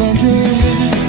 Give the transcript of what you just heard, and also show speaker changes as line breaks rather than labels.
wondering